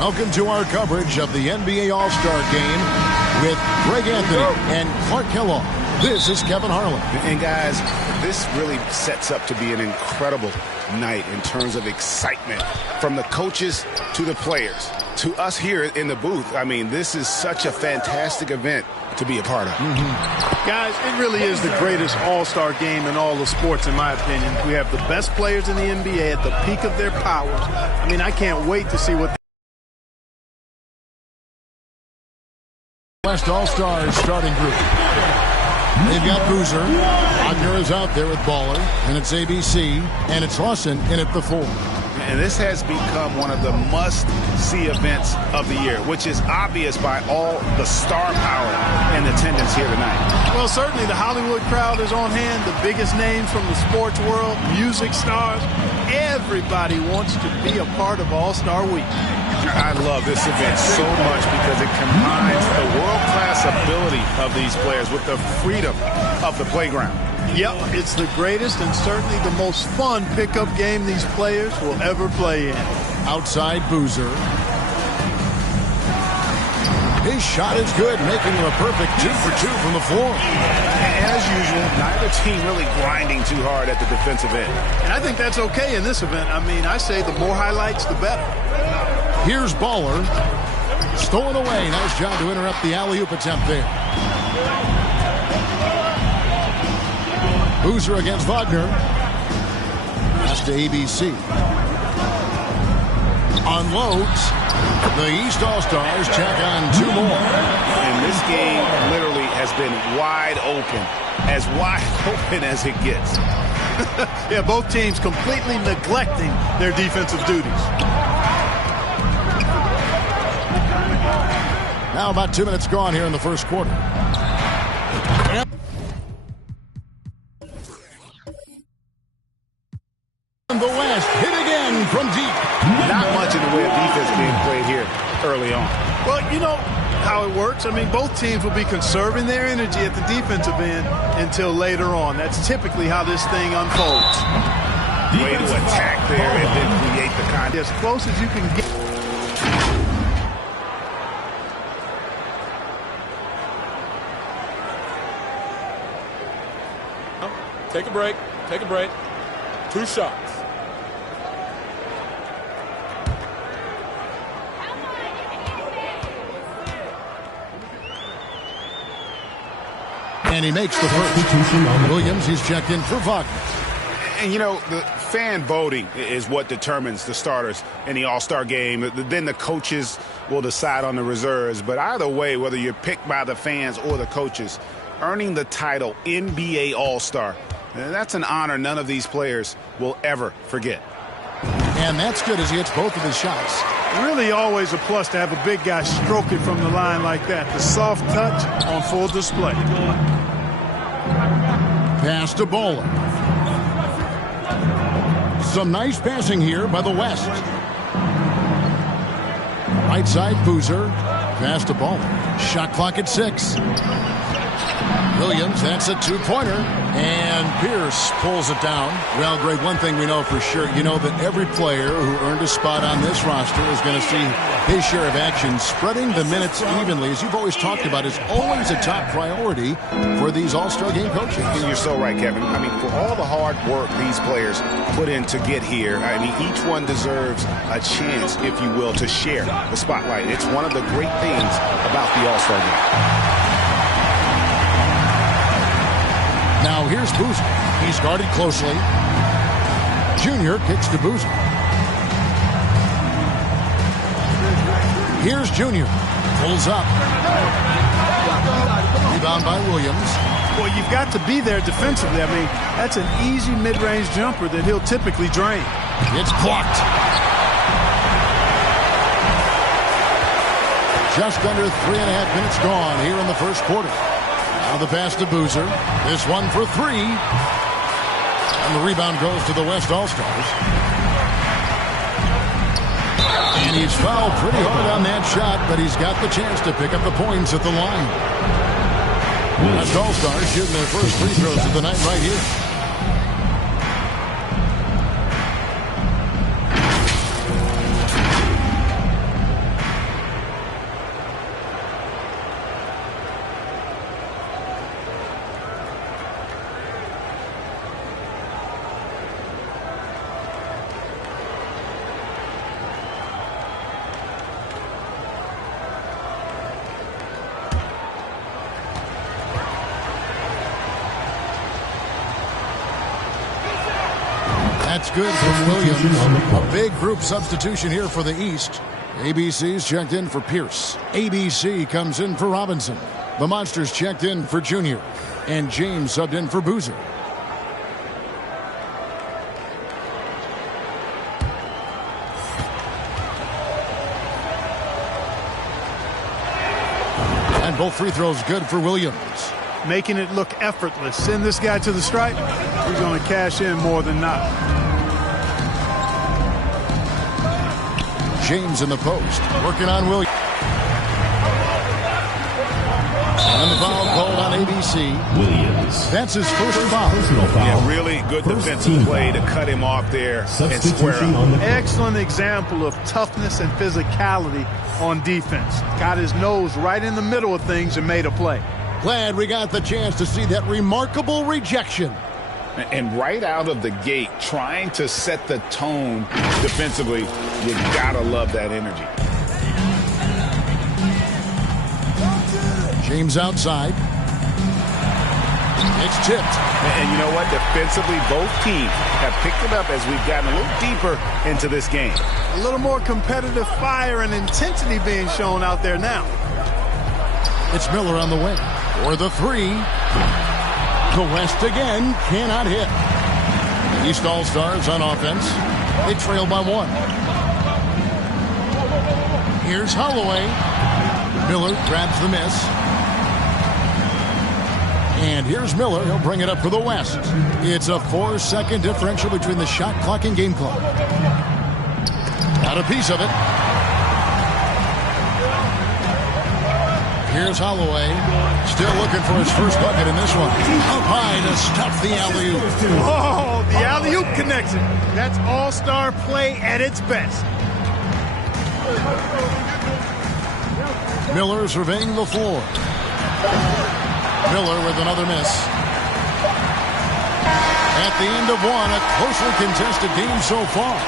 Welcome to our coverage of the NBA All-Star Game with Greg Anthony and Clark Kellogg. This is Kevin Harlan. And guys, this really sets up to be an incredible night in terms of excitement from the coaches to the players to us here in the booth. I mean, this is such a fantastic event to be a part of. Guys, it really is the greatest all-star game in all the sports, in my opinion. We have the best players in the NBA at the peak of their powers. I mean, I can't wait to see what West All-Stars starting group. They've got Boozer. Wagner is out there with Baller, and it's ABC, and it's Lawson in at the 4. And this has become one of the must-see events of the year, which is obvious by all the star power and attendance here tonight. Well, certainly the Hollywood crowd is on hand, the biggest names from the sports world, music stars. Everybody wants to be a part of All-Star Week. I love this event so much because it combines the world-class ability of these players with the freedom of the playground. Yep, it's the greatest and certainly the most fun pickup game these players will ever play in. Outside Boozer. His shot is good, making him a perfect 2 for 2 from the floor. As usual, neither team really grinding too hard at the defensive end. And I think that's okay in this event. I mean, I say the more highlights, the better. Here's Baller. Stolen away. Nice job to interrupt the alley-oop attempt there. Boozer against Wagner. Pass to ABC. Unloads. The East All-Stars check on 2 more. And this game literally has been wide open as it gets. Yeah, both teams completely neglecting their defensive duties. Now about 2 minutes gone here in the first quarter. The West hit again from deep. Not much in the way of defense being played here early on. Well, you know how it works. I mean, both teams will be conserving their energy at the defensive end until later on. That's typically how this thing unfolds. Way to attack there and then create the contest. As close as you can get. Take a break. Take a break. 2 shots. And he makes the first. Williams, he's checked in for Wagner. And, you know, the fan voting is what determines the starters in the All-Star game. Then the coaches will decide on the reserves. But either way, whether you're picked by the fans or the coaches, earning the title NBA All-Star, that's an honor none of these players will ever forget. And that's good as he hits both of his shots. Really always a plus to have a big guy stroke it from the line like that. The soft touch on full display. Pass to Baller. Some nice passing here by the West. Right side, Boozer. Pass to Baller. Shot clock at 6. Williams, that's a 2-pointer. And Pierce pulls it down. Well, Greg, one thing we know for sure, you know that every player who earned a spot on this roster is going to see his share of action. Spreading the minutes evenly, as you've always talked about, is always a top priority for these All-Star game coaches. And you're so right, Kevin. I mean, for all the hard work these players put in to get here, I mean, each one deserves a chance, if you will, to share the spotlight. It's one of the great things about the All-Star game. Now here's Boozer. He's guarded closely. Junior kicks to Boozer. Here's Junior. Pulls up. Rebound by Williams. Well, you've got to be there defensively. I mean, that's an easy mid-range jumper that he'll typically drain. It's blocked. Just under 3.5 minutes gone here in the first quarter. Now the pass to Boozer. This one for 3. And the rebound goes to the West All-Stars. And he's fouled pretty hard on that shot, but he's got the chance to pick up the points at the line. West All-Stars shooting their first free throws of the night right here. That's good from Williams. A big group substitution here for the East. ABC's checked in for Pierce. ABC comes in for Robinson. The Monsters checked in for Junior. And James subbed in for Boozer. And both free throws good for Williams. Making it look effortless. Send this guy to the stripe. He's going to cash in more than not. James in the post. Working on Williams. And the foul called on ABC. Williams. That's his first foul. Yeah, really good defensive play to cut him off there and square up. Excellent example of toughness and physicality on defense. Got his nose right in the middle of things and made a play. Glad we got the chance to see that remarkable rejection. And right out of the gate, trying to set the tone defensively, you gotta love that energy. James outside. It's tipped. And you know what? Defensively, both teams have picked it up as we've gotten a little deeper into this game. A little more competitive fire and intensity being shown out there now. It's Miller on the wing. For the three. The West again cannot hit. The East All-Stars on offense. They trail by one. Here's Holloway. Miller grabs the miss. And here's Miller. He'll bring it up for the West. It's a 4-second differential between the shot clock and game clock. Got a piece of it. Here's Holloway. Still looking for his first bucket in this one. Up high to stuff the alley-oop. Oh, the alley-oop connection. That's all-star play at its best. Miller surveying the floor. Miller with another miss. At the end of one, a closely contested game so far.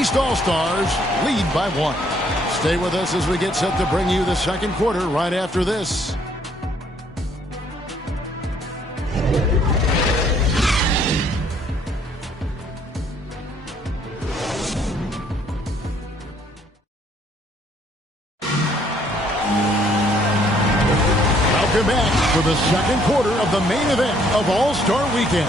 East All-Stars lead by one. Stay with us as we get set to bring you the second quarter right after this. Welcome back for the second quarter of the main event of All-Star Weekend.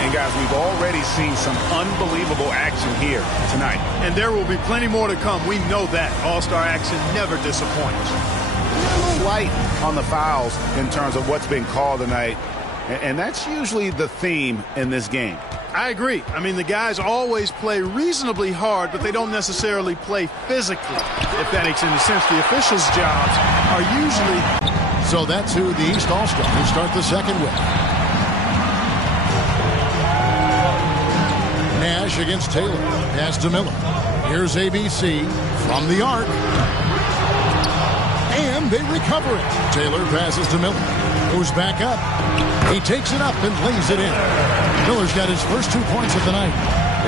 And guys, we've already seen some unbelievable action here tonight. And there will be plenty more to come. We know that. All-star action never disappoints. A little light on the fouls in terms of what's been called tonight. And that's usually the theme in this game. I agree. I mean, the guys always play reasonably hard, but they don't necessarily play physically, if that makes any sense. The officials' jobs are usually... So that's who the East All-Stars start the second with. Nash against Taylor. Pass to Miller. Here's ABC from the arc. And they recover it. Taylor passes to Miller. Goes back up. He takes it up and lays it in. Miller's got his first 2 points of the night.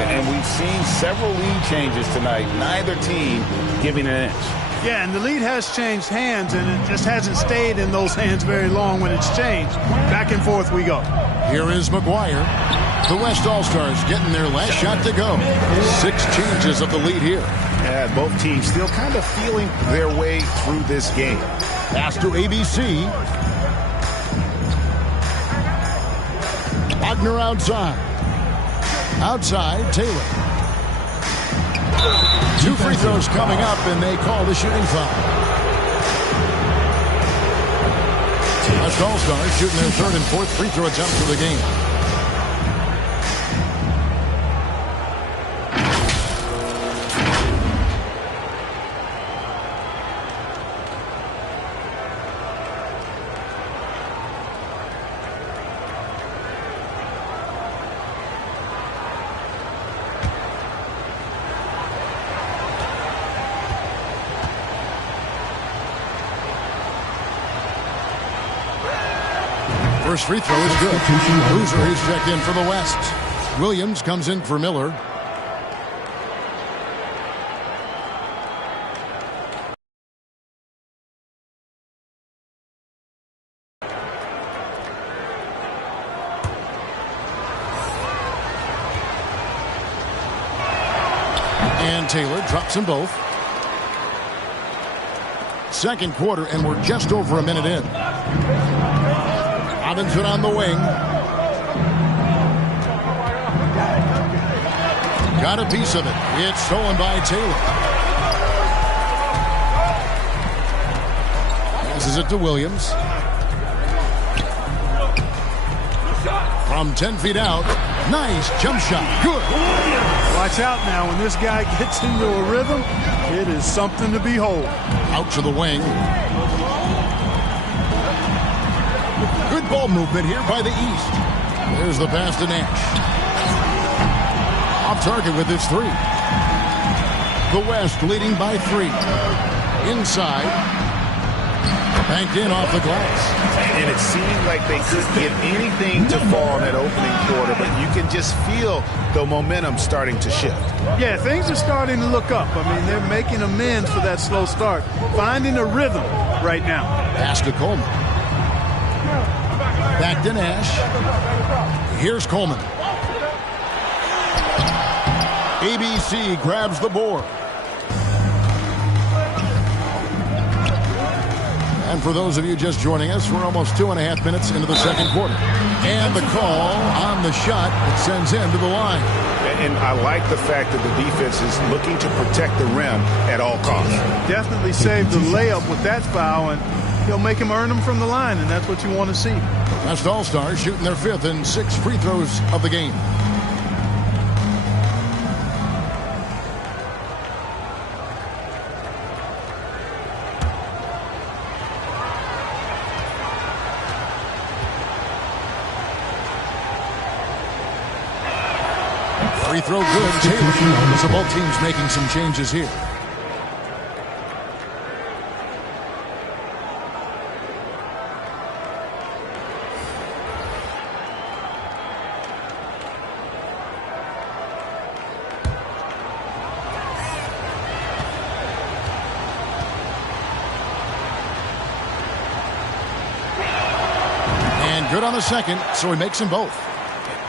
And we've seen several lead changes tonight. Neither team giving an inch. Yeah, and the lead has changed hands, and it just hasn't stayed in those hands very long when it's changed. Back and forth we go. Here is McGuire. The West All-Stars getting their last shot to go. 6 changes of the lead here. Yeah, both teams still kind of feeling their way through this game. Pass to ABC. Wagner outside. Outside, Taylor. 2 free throws coming up, and they call the shooting foul. West All-Stars shooting their 3rd and 4th free throw attempts for the game. First free throw is good. Boozer is checked in for the West. Williams comes in for Miller. And Taylor drops them both. Second quarter, and we're just over a minute in. Robinson on the wing. Got a piece of it. It's stolen by Taylor. Passes it to Williams. From 10 feet out. Nice jump shot. Good. Watch out now. When this guy gets into a rhythm, it is something to behold. Out to the wing. Good ball movement here by the East. There's the pass to Nash. Off target with his three. The West leading by 3. Inside. Banked in off the glass. And it seemed like they couldn't get anything to fall in that opening quarter, but you can just feel the momentum starting to shift. Yeah, things are starting to look up. I mean, they're making amends for that slow start. Finding a rhythm right now. Pass to Coleman. Back to Nash. Here's Coleman. ABC grabs the board. And for those of you just joining us, we're almost 2.5 minutes into the second quarter. And the call on the shot that sends him to the line. And I like the fact that the defense is looking to protect the rim at all costs. Definitely saved the layup with that foul, and he'll make him earn them from the line, and that's what you want to see. West All-Stars shooting their 5th and 6th free throws of the game. Free throw good. Taylor. So both teams making some changes here. And good on the second, so he makes them both.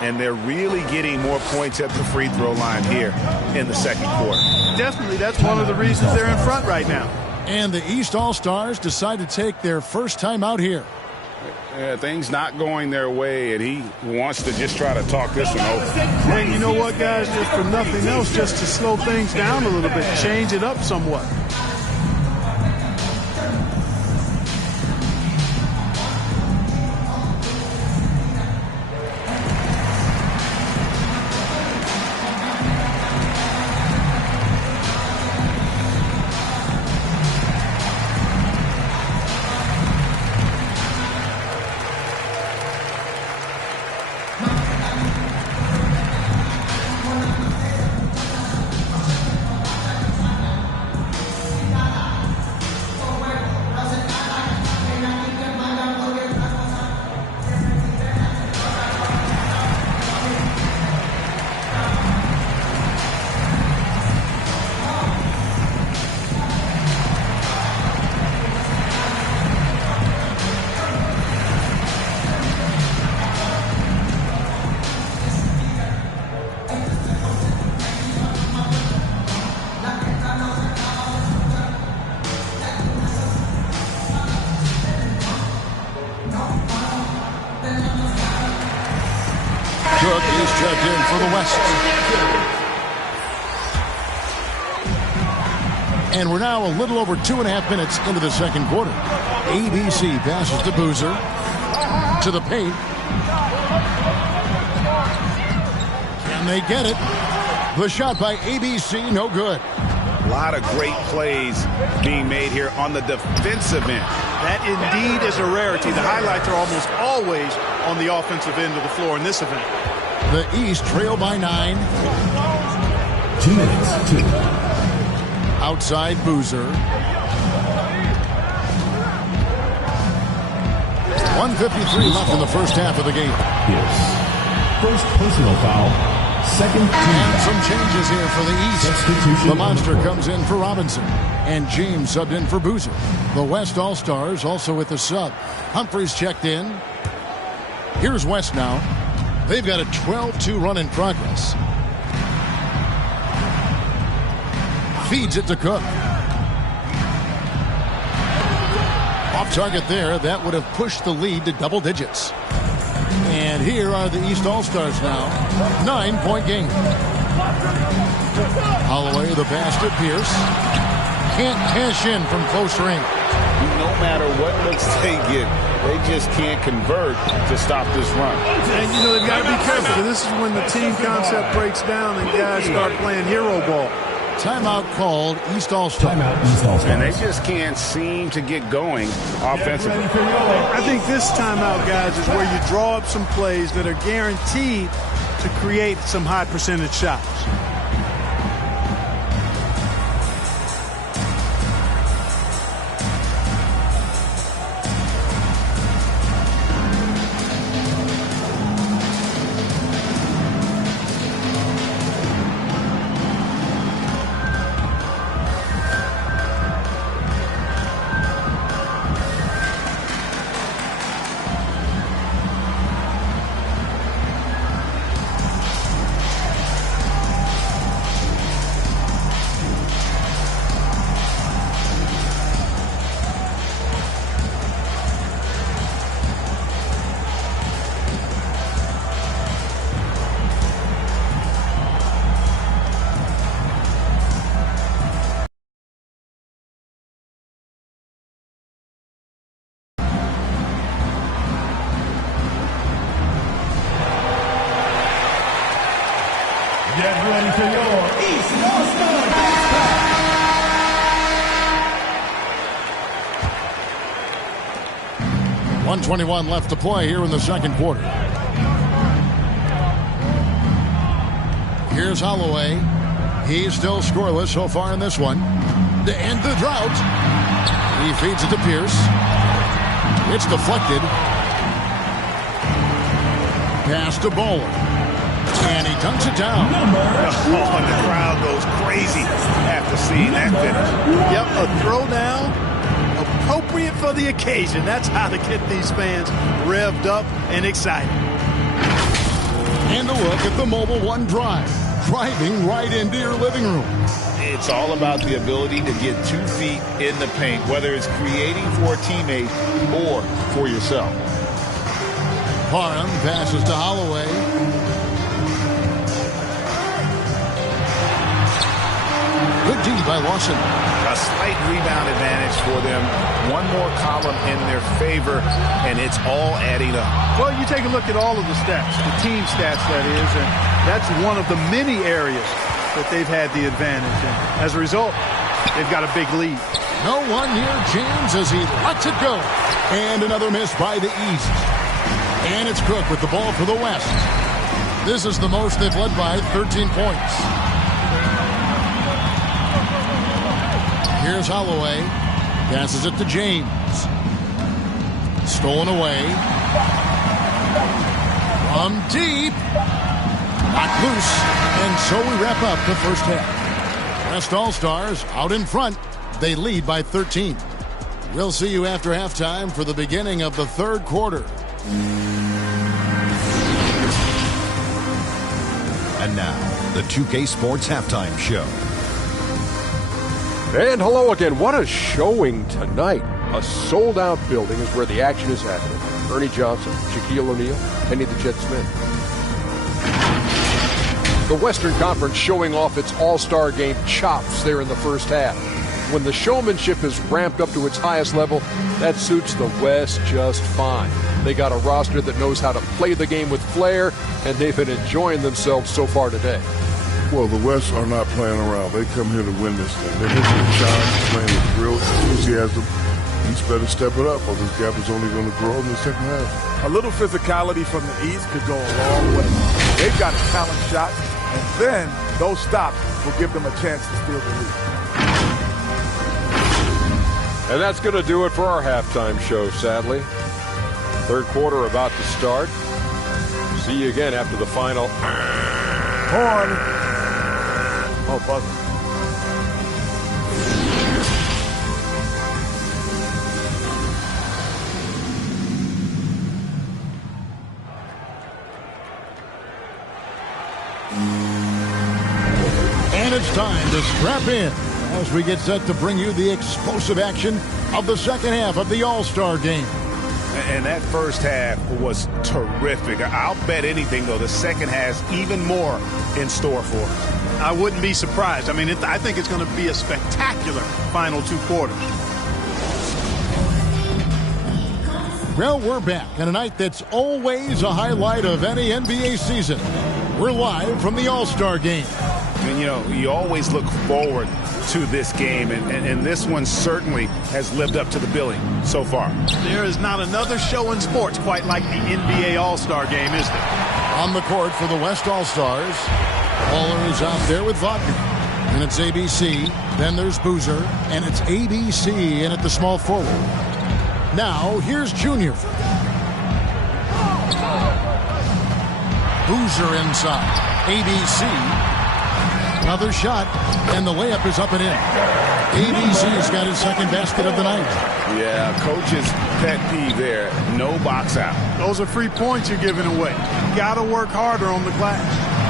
And they're really getting more points at the free throw line here in the second quarter. Definitely, that's one of the reasons they're in front right now. And the East All-Stars decide to take their first time out here. Yeah, things not going their way, and he wants to just try to talk this one over. And you know what, guys, just for nothing else, just to slow things down a little bit, change it up somewhat. Cook is checked in for the West. And we're now a little over 2.5 minutes into the second quarter. ABC passes to Boozer. To the paint. Can they get it? The shot by ABC, no good. A lot of great plays being made here on the defensive end. That indeed is a rarity. The highlights are almost always on the offensive end of the floor in this event. The East trail by 9. 2 minutes, 2. Outside Boozer. 1:53 left in the first half of the game. Pierce. First personal foul. Second team. And some changes here for the East. Substitution. The Monster comes in for Robinson. And James subbed in for Boozer. The West All-Stars also with the sub. Humphreys checked in. Here's West now. They've got a 12-2 run in progress. feeds it to Cook. Off target there. That would have pushed the lead to double digits. And here are the East All-Stars now. 9-point game. Holloway, the pass to Pierce. Can't cash in from close range. No matter what looks they get, they just can't convert to stop this run. And, you know, they've got to be careful, because this is when the team concept breaks down and guys start playing hero ball. Timeout called, East All-Stars. Timeout, East All-Stars. And they just can't seem to get going offensively. I think this timeout, guys, is where you draw up some plays that are guaranteed to create some high percentage shots. Get ready for your East All-Star. 1:21 left to play here in the second quarter. Here's Holloway. He's still scoreless so far in this one. To end the drought. He feeds it to Pierce. It's deflected. Pass to Bowler. And he dunks it down. Oh, and the crowd goes crazy after seeing that finish. Yep, a throwdown appropriate for the occasion. That's how to get these fans revved up and excited. And a look at the Mobile One drive. Driving right into your living room. It's all about the ability to get 2 feet in the paint, whether it's creating for a teammate or for yourself. Parham passes to Holloway. Good D by Lawson. A slight rebound advantage for them. One more column in their favor, and it's all adding up. Well, you take a look at all of the stats, the team stats, that is, and that's one of the many areas that they've had the advantage. And as a result, they've got a big lead. No one near James as he lets it go. And another miss by the East. And it's Cook with the ball for the West. This is the most they've led by 13 points. Here's Holloway. Passes it to James. Stolen away. From deep. Knocked loose. And so we wrap up the first half. West All-Stars out in front. They lead by 13. We'll see you after halftime for the beginning of the third quarter. And now, the 2K Sports Halftime Show. And hello again. What a showing tonight. A sold-out building is where the action is happening. Ernie Johnson, Shaquille O'Neal, Penny the Jet Smith. The Western Conference showing off its all-star game chops there in the first half. When the showmanship is ramped up to its highest level, that suits the West just fine. They got a roster that knows how to play the game with flair, and they've been enjoying themselves so far today. Well, the West are not playing around. They come here to win this thing. They're hitting the shots, playing with real enthusiasm. East better step it up, or this gap is only going to grow in the second half. A little physicality from the East could go a long way. They've got talent shots, and then those stops will give them a chance to steal the lead. And that's going to do it for our halftime show, sadly. Third quarter about to start. See you again after the final. Horn. Oh, buzzer. And it's time to strap in as we get set to bring you the explosive action of the second half of the All-Star game. And that first half was terrific. I'll bet anything, though, the second has even more in store for us. I wouldn't be surprised. I mean, I think it's going to be a spectacular final two quarters. Well, we're back on a night that's always a highlight of any NBA season. We're live from the All-Star game. And, you know, you always look forward to this game, and this one certainly has lived up to the billing so far. There is not another show in sports quite like the NBA All-Star game, is there? On the court for the West All-Stars, Baller is out there with Wagner. And it's ABC. Then there's Boozer. And it's ABC in at the small forward. Now, here's Junior. Boozer inside. ABC. Another shot, and the layup is up and in. ABC's got his second basket of the night. Yeah, coach's pet peeve there. No box out. Those are free points you're giving away. You got to work harder on the glass.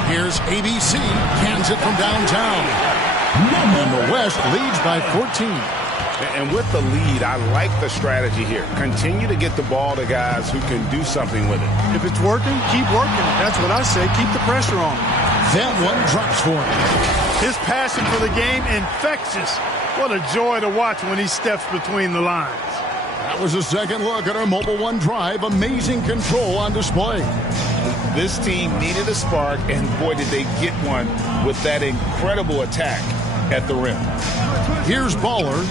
Here's ABC. Cans it from downtown. And the West leads by 14. And with the lead, I like the strategy here. Continue to get the ball to guys who can do something with it. If it's working, keep working it. That's what I say. Keep the pressure on. That one drops for him. His passion for the game, infectious. What a joy to watch when he steps between the lines. That was a second look at our Mobile One drive. Amazing control on display. This team needed a spark, and boy, did they get one with that incredible attack at the rim. Here's Baller.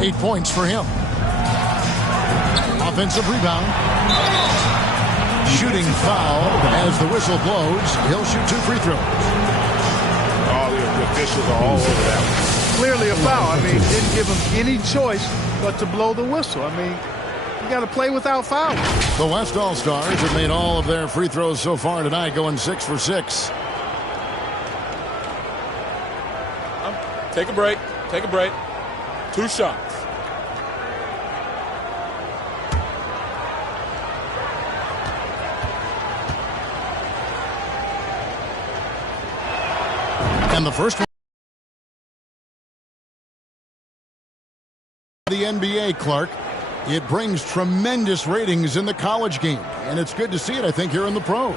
8 points for him. Offensive rebound. Shooting foul as the whistle blows. He'll shoot 2 free throws. Oh, the officials are all over that one. Clearly a foul. I mean, didn't give him any choice but to blow the whistle. I mean, you got to play without fouls. The West All-Stars have made all of their free throws so far tonight, going 6 for 6. Take a break. Take a break. 2 shots. And the first one. The NBA, Clark. It brings tremendous ratings in the college game. And it's good to see it, I think, here in the pros.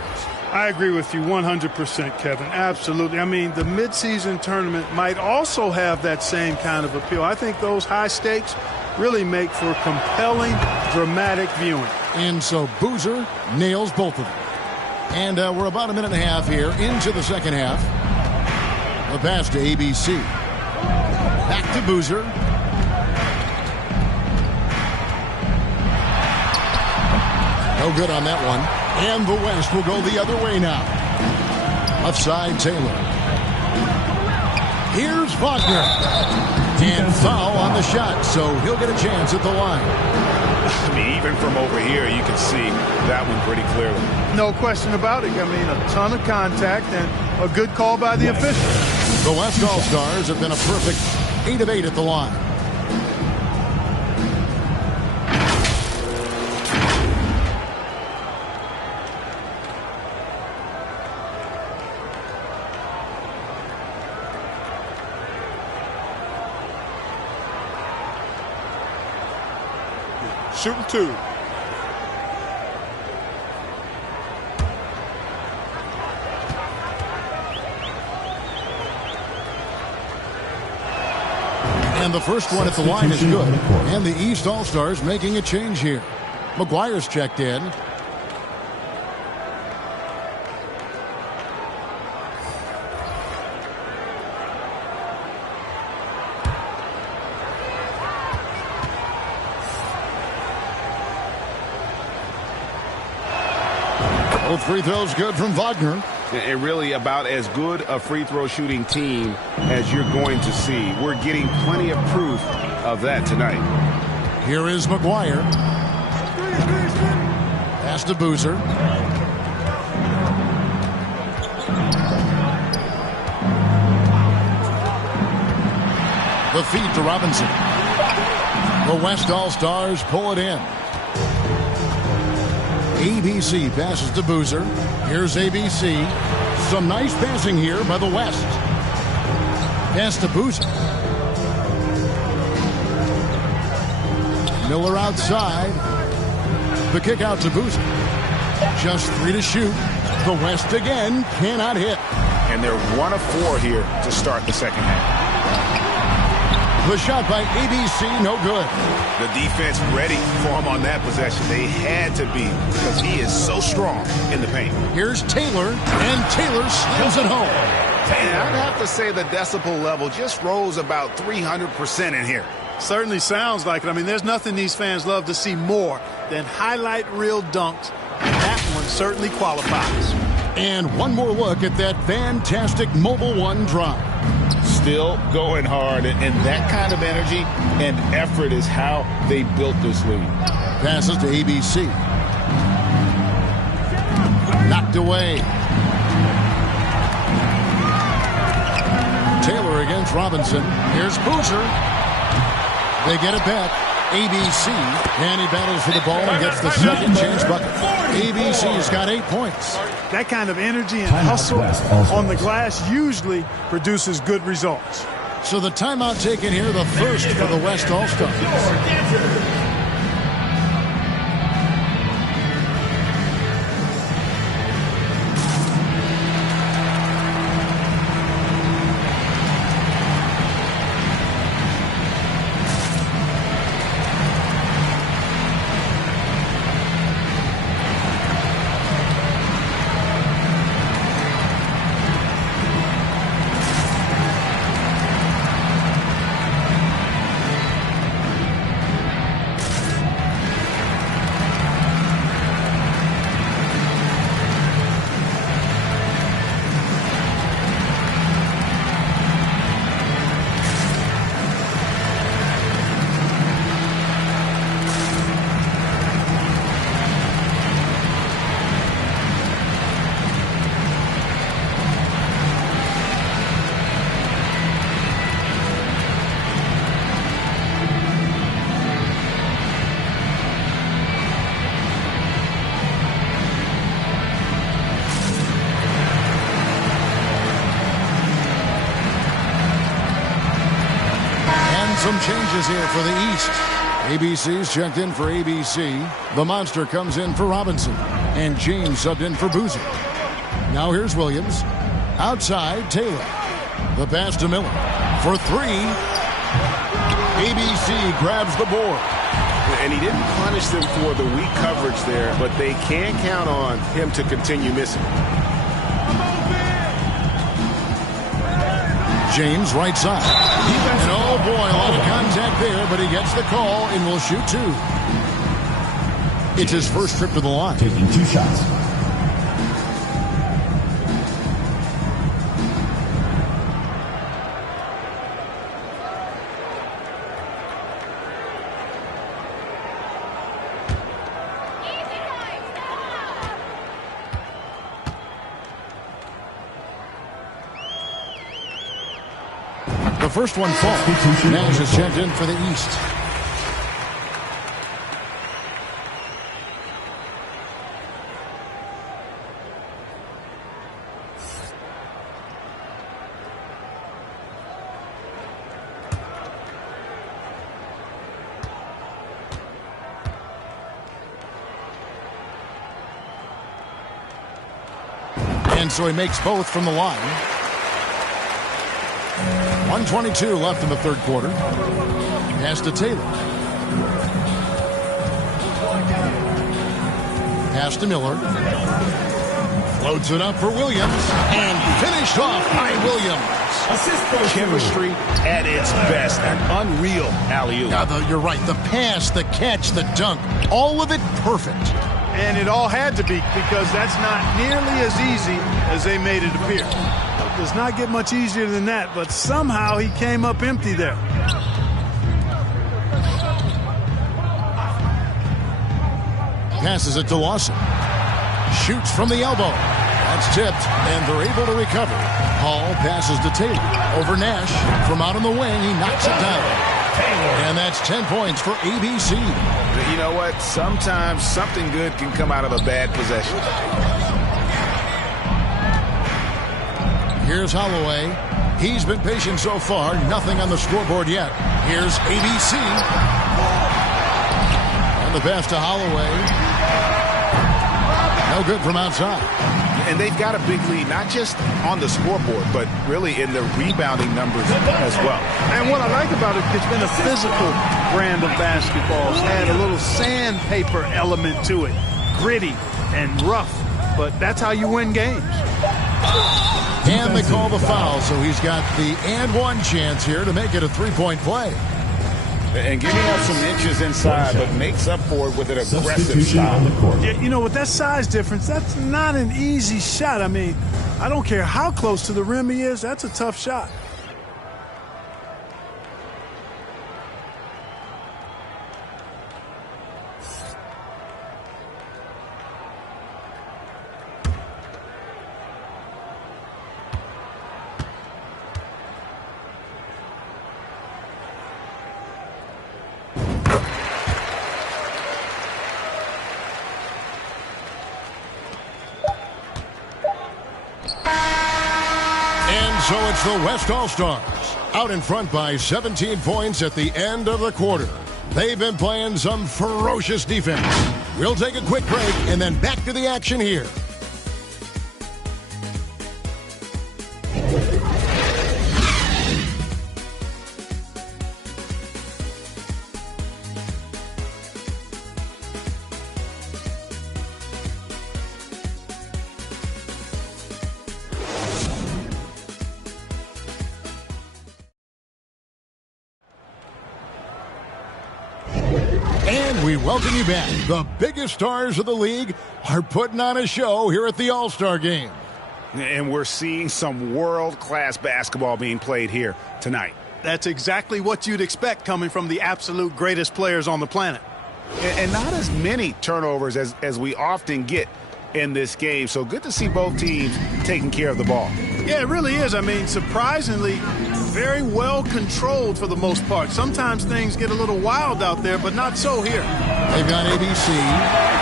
I agree with you 100%, Kevin. Absolutely. I mean, the midseason tournament might also have that same kind of appeal. I think those high stakes really make for compelling, dramatic viewing. And so Boozer nails both of them. And we're about a minute and a half here into the second half. A pass to ABC. Back to Boozer. No good on that one. And the West will go the other way now. Left side, Taylor. Here's Wagner. And foul on the shot, so he'll get a chance at the line. I mean, even from over here, you can see that one pretty clearly. No question about it. I mean, a ton of contact and a good call by the official. The West All-Stars have been a perfect 8 of 8 at the line. Shooting 2. And the first one at the line is good. And the East All-Stars making a change here. McGuire's checked in. Both free throws good from Wagner. And really about as good a free throw shooting team as you're going to see. We're getting plenty of proof of that tonight. Here is McGuire. Pass to Boozer. The feed to Robinson. The West All-Stars pull it in. ABC passes to Boozer. Here's ABC. Some nice passing here by the West. Pass to Boozer. Miller outside. The kick out to Boadu. Just 3 to shoot. The West again cannot hit. And they're 1 of 4 here to start the second half. The shot by ABC, no good. The defense ready for him on that possession. They had to be because he is so strong in the paint. Here's Taylor, and Taylor slams it home. And I'd have to say the decibel level just rose about 300% in here. Certainly sounds like it. I mean, there's nothing these fans love to see more than highlight reel dunks. And that one certainly qualifies. And one more look at that fantastic Mobile One drive. Still going hard, and that kind of energy and effort is how they built this lead. Passes to ABC. Knocked away. Taylor against Robinson. Here's Boozer. They get it back. ABC, and he battles for the ball and gets the second chance bucket. ABC's got 8 points. That kind of energy and hustle on the glass usually produces good results. So the timeout taken here, the first for the West All-Stars. Some changes here for the East. ABC's checked in for ABC. The Monster comes in for Robinson. And James subbed in for Boozer. Now here's Williams. Outside, Taylor. The pass to Miller. For 3. ABC grabs the board. And he didn't punish them for the weak coverage there, but they can count on him to continue missing. James right side. And oh boy, a lot of contact there, but he gets the call and will shoot 2. It's his first trip to the line. Taking 2 shots. The first one falls. Nash is checked in for the East. And so he makes both from the line. 1:22 left in the third quarter. Pass to Taylor. Pass to Miller. Floats it up for Williams. And finished off by Williams. Chemistry at its best. An unreal alley-oop. Yeah, you're right. The pass, the catch, the dunk. All of it perfect. And it all had to be, because that's not nearly as easy as they made it appear. It does not get much easier than that, but somehow he came up empty there. Passes it to Lawson. Shoots from the elbow. That's tipped, and they're able to recover. Hall passes to Taylor. Over Nash. From out on the wing, he knocks it down. And that's 10 points for ABC. You know what? Sometimes something good can come out of a bad possession. Here's Holloway. He's been patient so far. Nothing on the scoreboard yet. Here's ABC. the pass to Holloway. No good from outside. And they've got a big lead, not just on the scoreboard, but really in the rebounding numbers as well. And what I like about it, it's been a physical brand of basketball. It's had a little sandpaper element to it. Gritty and rough, but that's how you win games. And they call the foul, so he's got the and one chance here to make it a three-point play. And giving up some inches inside, but makes up for it with an aggressive style. Yeah, you know, with that size difference, that's not an easy shot. I mean, I don't care how close to the rim he is, that's a tough shot. So it's the West All-Stars out in front by 17 points at the end of the quarter. They've been playing some ferocious defense. We'll take a quick break and then back to the action here. And we welcome you back. The biggest stars of the league are putting on a show here at the All-Star Game. And we're seeing some world-class basketball being played here tonight. That's exactly what you'd expect coming from the absolute greatest players on the planet. And not as many turnovers as we often get in this game. So good to see both teams taking care of the ball. Yeah, it really is. I mean, surprisingly, very well controlled for the most part. Sometimes things get a little wild out there, but not so here. They've got ABC.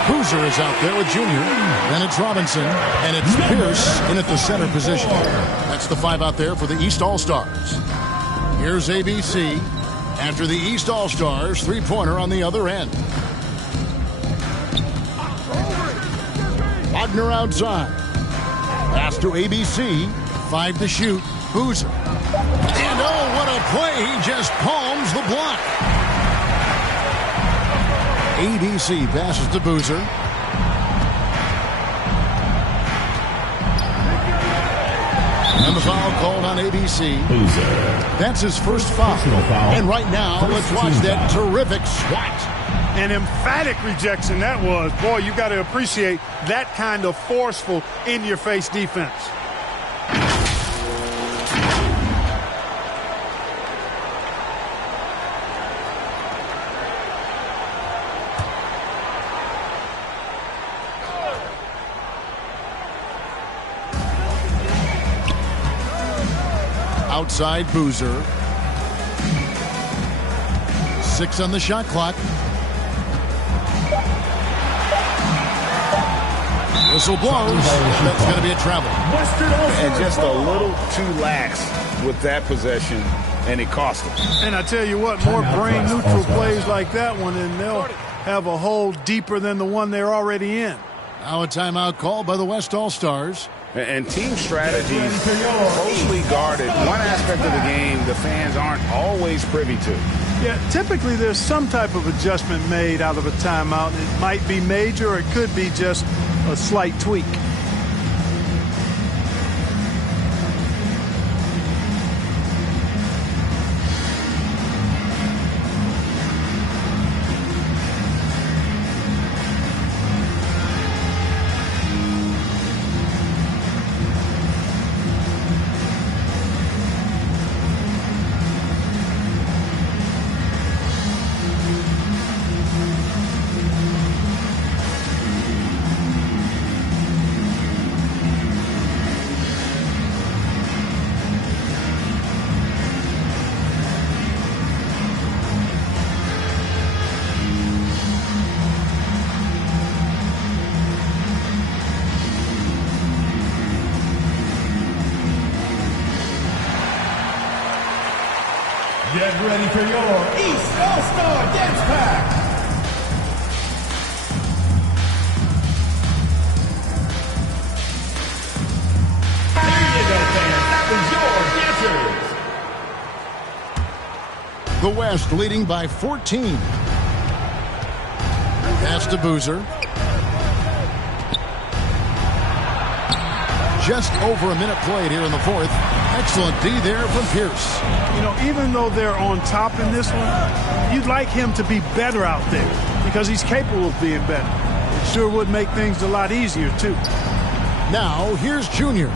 Boozer is out there with Junior. Then it's Robinson. And it's Pierce in at the center position. That's the five out there for the East All-Stars. Here's ABC. After the East All-Stars, three-pointer on the other end. Wagner outside. Pass to ABC. 5 to shoot. Boozer. And oh, what a play. He just palms the block. ABC passes to Boozer. And the foul called on ABC. Boozer. That's his first foul. And right now, let's watch that terrific swat. An emphatic rejection that was. Boy, you got to appreciate that kind of forceful, in-your-face defense. Outside Boozer. 6 on the shot clock. Whistle blows. That's going to be a travel. And just a little too lax with that possession, and it cost them. And I tell you what, more brain-neutral plays like that one, and they'll have a hole deeper than the one they're already in. Now a timeout called by the West All-Stars. And team strategies closely guarded. One aspect of the game the fans aren't always privy to. Yeah, typically there's some type of adjustment made out of a timeout. It might be major or it could be just a slight tweak. Get ready for your East All-Star Dance Pack. The West leading by 14. Pass to Boozer. Just over a minute played here in the fourth. Excellent D there from Pierce. You know, even though they're on top in this one, you'd like him to be better out there because he's capable of being better. It sure would make things a lot easier, too. Now, here's Junior.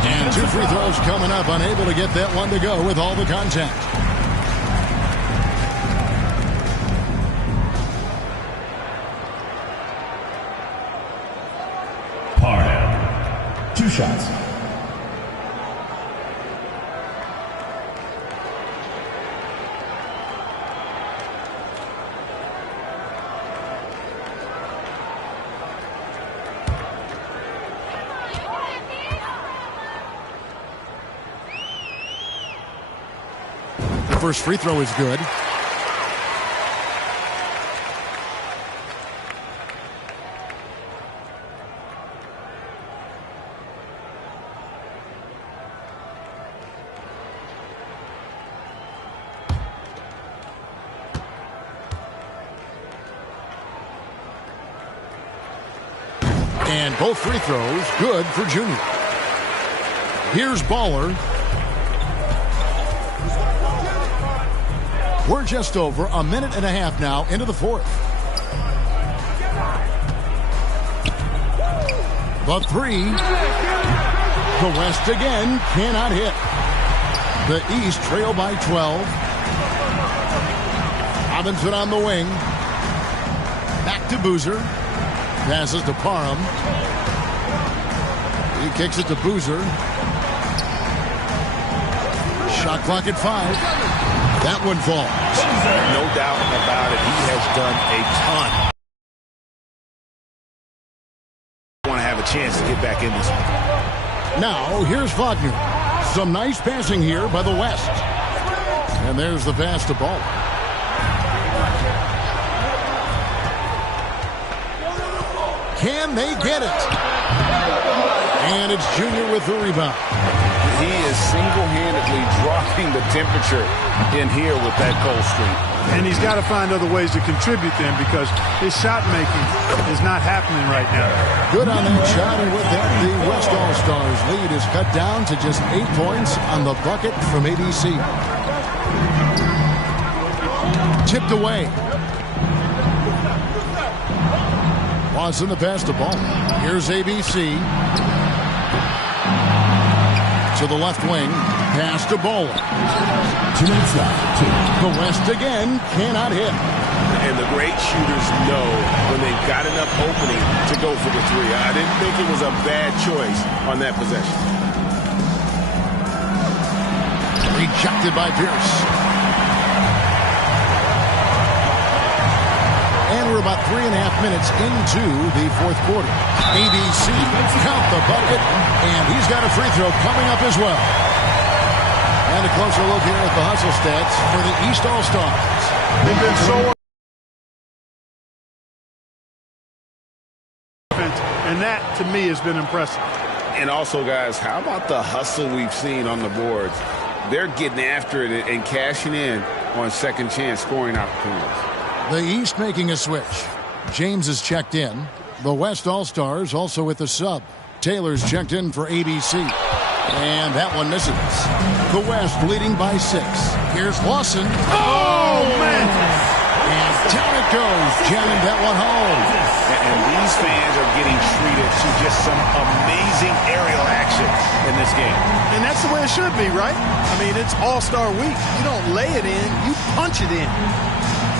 And 2 free throws coming up, unable to get that one to go with all the contact. Parham. 2 shots. First free throw is good. And both free throws good for Junior. Here's Baller. We're just over a minute and a half now into the fourth. The three. The West again cannot hit. The East trail by 12. Robinson on the wing. Back to Boozer. Passes to Parham. He kicks it to Boozer. Shot clock at 5. That one falls. No doubt about it. He has done a ton. Want to have a chance to get back in this one. Now, here's Wagner. Some nice passing here by the West. And there's the pass to Ball. Can they get it? And it's Junior with the rebound. He is single-handedly dropping the temperature in here with that cold streak. And he's got to find other ways to contribute then because his shot making is not happening right now. Good on that shot, and with that, the West All-Stars lead is cut down to just 8 points on the bucket from ABC. Tipped away. Watson the pass to Ball. Here's ABC. To the left wing, pass to Bowler. 2 minutes left. The West again cannot hit. And the great shooters know when they've got enough opening to go for the three. I didn't think it was a bad choice on that possession. Rejected by Pierce. And we're about 3.5 minutes into the fourth quarter. ABC count the bucket, and he's got a free throw coming up as well. And a closer look here at the hustle stats for the East All-Stars. They've been so and that, to me, has been impressive. And also, guys, how about the hustle we've seen on the boards? They're getting after it and cashing in on second chance scoring opportunities. The East making a switch. James is checked in. The West All-Stars also with the sub. Taylor's checked in for ABC. And that one misses. The West leading by 6. Here's Lawson. Oh, man! And down it goes, jamming that one home. And these fans are getting treated to just some amazing aerial action in this game. And that's the way it should be, right? I mean, it's All-Star week. You don't lay it in, you punch it in.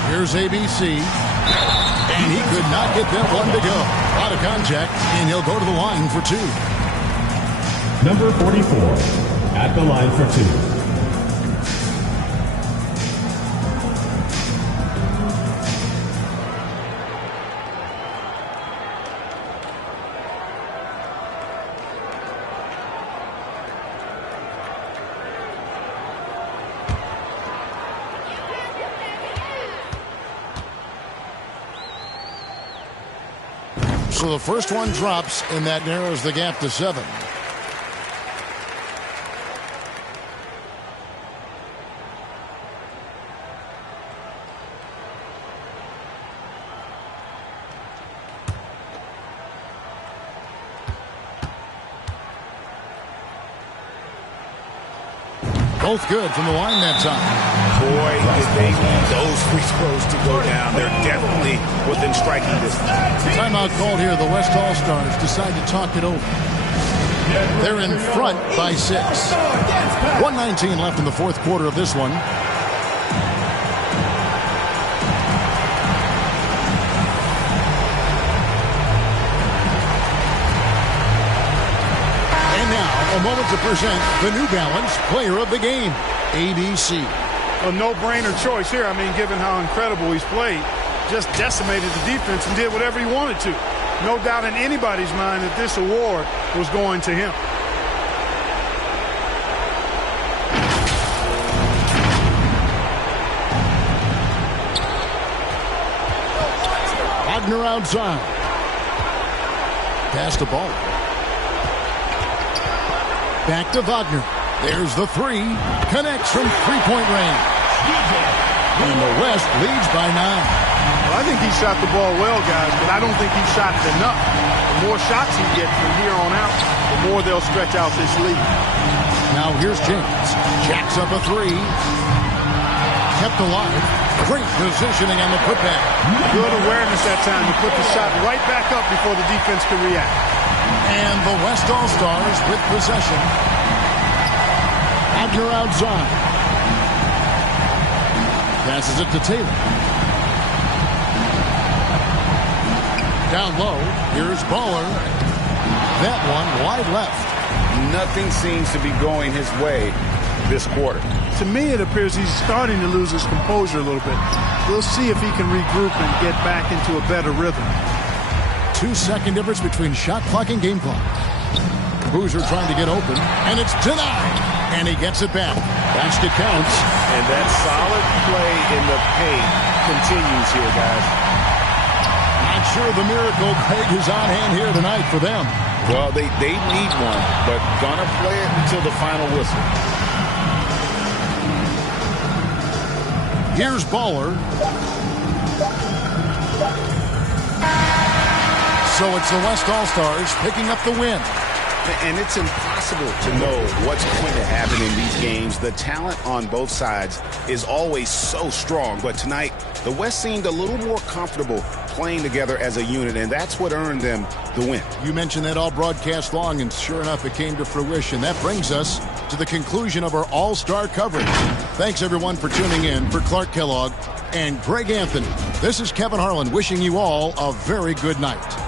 Here's ABC. And he could not get that one to go. A lot of contact, and he'll go to the line for 2. Number 44 at the line for 2. So the first one drops, and that narrows the gap to 7. Both good from the line that time. Boy, did they need those free throws to go down. They're definitely within striking distance. Timeout called here. The West All-Stars decide to talk it over. They're in front by 6. 1:19 left in the fourth quarter of this one. A moment to present the New Balance Player of the Game, ABC. A no-brainer choice here. I mean, given how incredible he's played, just decimated the defense and did whatever he wanted to. No doubt in anybody's mind that this award was going to him. Wagner outside. Pass the ball. Back to Wagner. There's the three. Connects from three-point range. And the West leads by 9. Well, I think he shot the ball well, guys, but I don't think he shot it enough. The more shots he gets from here on out, the more they'll stretch out this lead. Now here's James. Jacks up a three. Kept alive. Great positioning on the putback. Good awareness that time to put the shot right back up before the defense can react. And the West All-Stars with possession. Wagner outside. Passes it to Taylor. Down low. Here's Baller. That one wide left. Nothing seems to be going his way this quarter. To me, it appears he's starting to lose his composure a little bit. We'll see if he can regroup and get back into a better rhythm. 2-second difference between shot clock and game clock. Boozer trying to get open, and it's denied. And he gets it back. Basket counts. And that solid play in the paint continues here, guys. Not sure the miracle, Craig, is on hand here tonight for them. Well, they need one, but gonna play it until the final whistle. Here's Baller. So it's the West All-Stars picking up the win. And it's impossible to know what's going to happen in these games. The talent on both sides is always so strong. But tonight, the West seemed a little more comfortable playing together as a unit, and that's what earned them the win. You mentioned that all broadcast long, and sure enough, it came to fruition. That brings us to the conclusion of our All-Star coverage. Thanks, everyone, for tuning in. For Clark Kellogg and Greg Anthony, this is Kevin Harlan wishing you all a very good night.